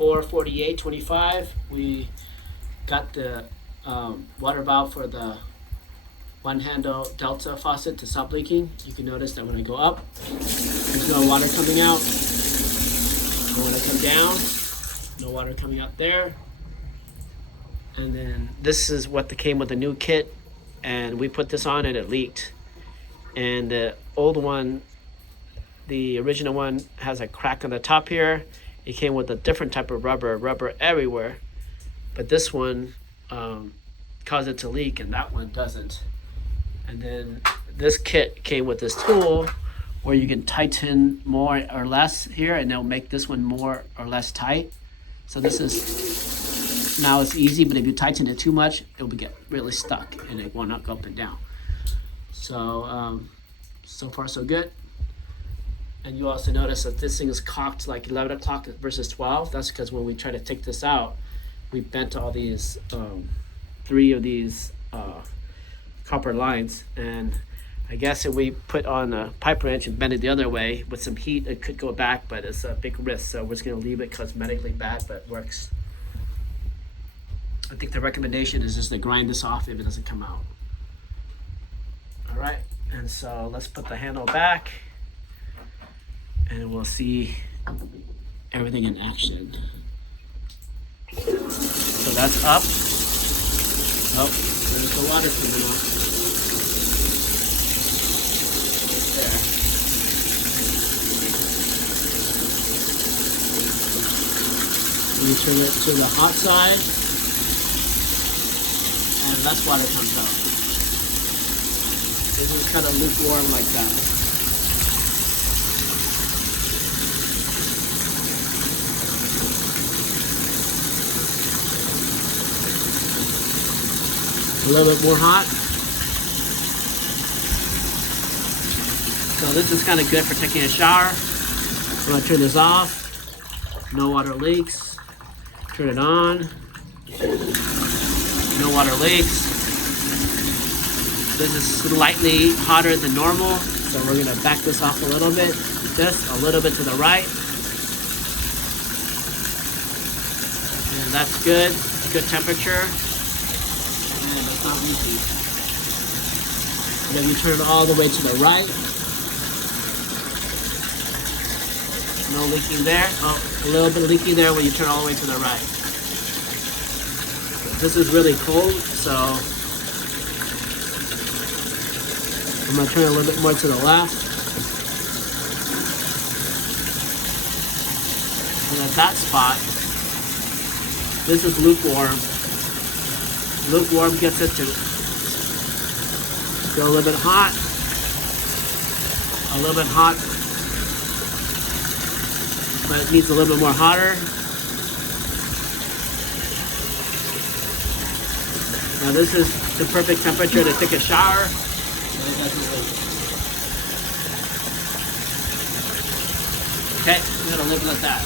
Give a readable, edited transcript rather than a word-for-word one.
448.25. We got the water valve for the one handle Delta faucet to stop leaking. You can notice that when I go up, there's no water coming out. And when I come down, no water coming out there. And then this is what came with the new kit, and we put this on and it leaked. And the old one, the original one, has a crack on the top here. It came with a different type of rubber everywhere. But this one caused it to leak, and that one doesn't. And then this kit came with this tool where you can tighten more or less here, and it'll make this one more or less tight. So this is, now it's easy, but if you tighten it too much, it will get really stuck and it will not go up and down. So, so far so good. And you also notice that this thing is cocked like 11 o'clock versus 12. That's because when we try to take this out, we bent all these, 3 of these copper lines. And I guess if we put on a pipe wrench and bend it the other way with some heat, it could go back, but it's a big risk. So we're just gonna leave it cosmetically bad, but it works. I think the recommendation is just to grind this off if it doesn't come out. All right, and so let's put the handle back and we'll see everything in action. So that's up. Oh, there's the water coming out. There. You turn it to the hot side, and less water comes out. This is kind of lukewarm like that. A little bit more hot. So this is kind of good for taking a shower. I'm gonna turn this off. No water leaks. Turn it on. No water leaks. This is slightly hotter than normal, so we're gonna back this off a little bit. Just a little bit to the right. And that's good. Good temperature. And it's not leaky. And then you turn it all the way to the right. No leaking there. Oh, a little bit leaky there when you turn all the way to the right. This is really cold, so I'm gonna turn a little bit more to the left. And at that spot, this is lukewarm. Lukewarm gets it to go a little bit hot. A little bit hot. But it needs a little bit more hotter. Now this is the perfect temperature to take a shower. Okay, I'm gonna leave it at that.